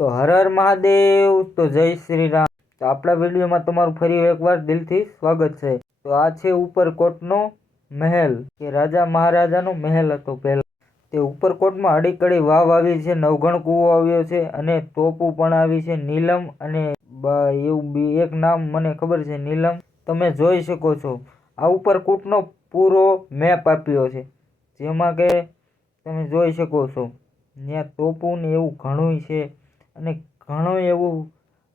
તો હર હર મહાદેવ, તો જય શ્રી રામ। તો આપણા વિડીયોમાં તમારું ફરી એકવાર દિલથી સ્વાગત છે। તો આ છે ઉપરકોટનો મહેલ કે રાજા મહારાજાનો મહેલ હતો પહેલા। તે ઉપરકોટમાં અડીકડી વાવ આવી છે, નવઘણ કૂવો આવ્યો છે અને તોપું પણ આવી છે નીલમ અને એવું એક નામ મને ખબર છે નીલમ। તમે જોઈ શકો છો આ ઉપરકોટનો પૂરો મેપ આપ્યો છે, જેમાં કે તમે જોઈ શકો છો ત્યાં તોપું ને એવું ઘણું છે અને ઘણું એવું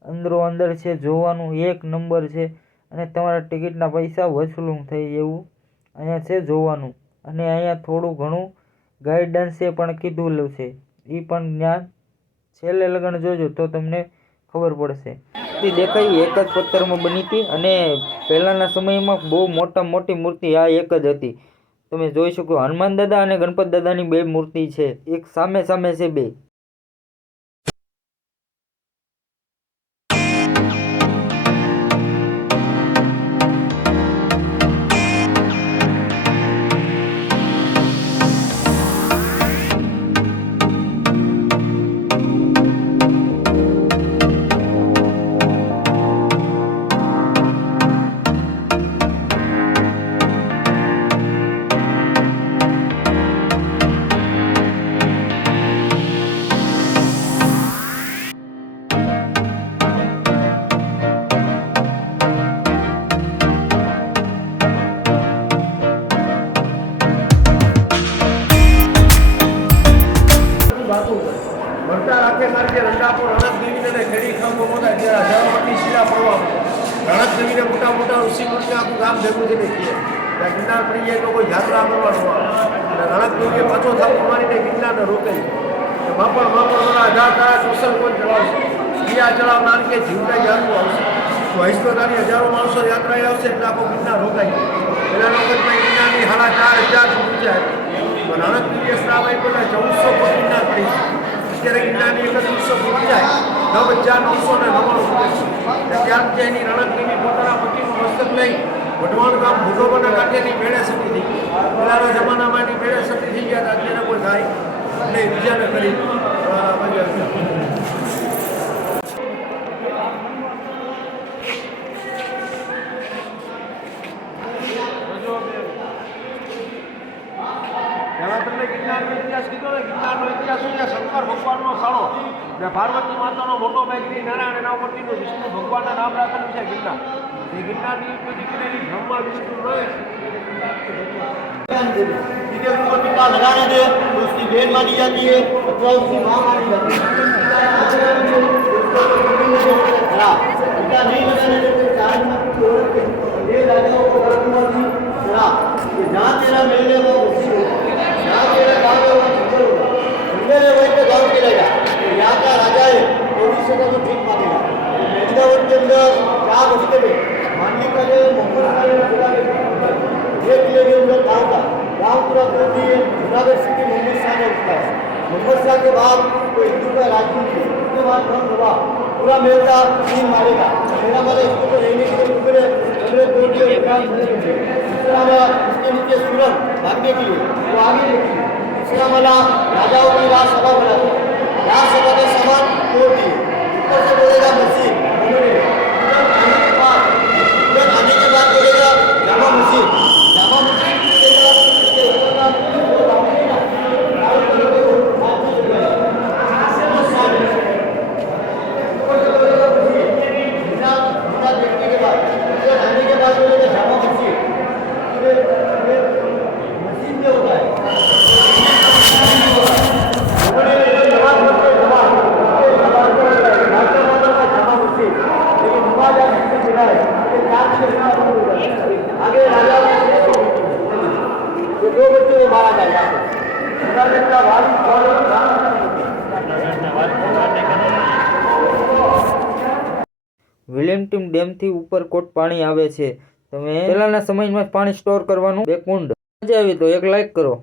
અંદરો અંદર છે, જોવાનું એક નંબર છે અને તમારા ટિકિટના પૈસા વસૂલ થાય એવું અહીંયા છે જોવાનું। અને અહીંયા થોડું ઘણું ગાઈડન્સે પણ કીધું છે, એ પણ ત્યાં છેલ્લે લગન જોજો તો તમને ખબર પડશે। મૂર્તિ દેખાઈ એક જ પથ્થરમાં બની હતી અને પહેલાના સમયમાં બહુ મોટી મૂર્તિ આ એક જ હતી। તમે જોઈ શકો હનુમાન દાદા અને ગણપત દાદાની બે મૂર્તિ છે, એક સામે સામે છે બે। ભરતા રાખે માર્ગે રંડાપુર રણકદેવીને ખેડી ખાંભો મોટા જ્યાં હજારોની શિલા પડવા રણકદેવીને મોટા ઋષિ મુનિ આખું ગામ ભેગું થઈને કહે ત્યાં ગિરનાર પડી જાય તો કોઈ યાત્રા કરવાનું અને રણકદેવીએ પાછો થાપો મારીને ગિરનારને રોકે છે। માપણ વાળા 18 તારા ટુશન કોણ ચલાવશે, ક્રિયા ચલાવનાર કે જીવતા યાત્રા આવશે તો હૈસ્તોતાની હજારો માણસો યાત્રાએ આવશે એટલે આખો ગિરનાર રોકાઈ જાય। પહેલા લોકો ગિરનારની 4,500 ઊંચાઈ પણ રણકદેવીએ શ્રાપ આપ્યો 1400 ફૂટ ગિરનાર પડી અત્યારે ગિરનારની 3100 ફૂટ જાય 9,999 ફૂટ ત્યારથી એની રણકદેવી પોતાના પતિનું મસ્તક લઈ વઢવાણ ગામ ભૂગોબરના કાંઠેની મેળે સતી થઈ ગઈ। પહેલાના જમાનામાં એની મેળે સતી થઈ ગયા હતા, અત્યારે કોઈ થાય એટલે બીજાને કરી તમને ગિરનારનો ઇતિહાસ કીધો ને, ગિરનારનો ઇતિહાસ શું છે? શંકર ભગવાનનો સાળો ને પાર્વતી માતાનો મોટો ભાઈ ગિરી નારાયણ એના ઉપરથી વિષ્ણુ ભગવાનના નામ રાખેલું છે ગિરનાર। એ ગિરનારની ઉત્પત્તિ કરેલી બ્રહ્મા વિષ્ણુ टीका लगाने दे तो उसकी बहन मानी जाती है अथवा उसकी माँ मानी जाती है। टीका नहीं लगाने देते चार राजाओं को जहाँ तेरा मिलने वो खुशी हो, जहाँ तेरा गाँव है वो खबर होगा, खबर है वही तो गाँव चलेगा। यहाँ का राजा है तो इससे तो ठीक मानेगा। मेहदावट के अंदर 4 बस्ते में मानने का जो एक किले के अंदर गाँव पूरा कर दिए। जूनागढ़ सिटी मोहम्मद शाह ने उठा है। मोहम्मद शाह के बाद कोई हिंदू का राजू नहीं, उसके बाद धन हुआ पूरा मेहता 3 मारेगा। मेरा मतलब इसको तो रहने के लिए पूरे 15 दूसरा वाला उसके नीचे सूरज भागने के लिए वो आगे देखिए। तीसरा वाला राजाओं की राजसभा बना, राजसभा के सामान तोड़ दिए। ऊपर से बोलेगा मस्जिद आने के बाद बोलेगा जामा मस्जिद, जामा मस्जिद आगे राजा जो 2 बच्चों को मारा जाएगा। વિલિયમટીમ ડેમથી ઉપરકોટ પાણી આવે છે। તમે પહેલાના સમયમાં પાણી સ્ટોર કરવાનું બે કુંડ। મજા આવી તો એક લાઈક કરો।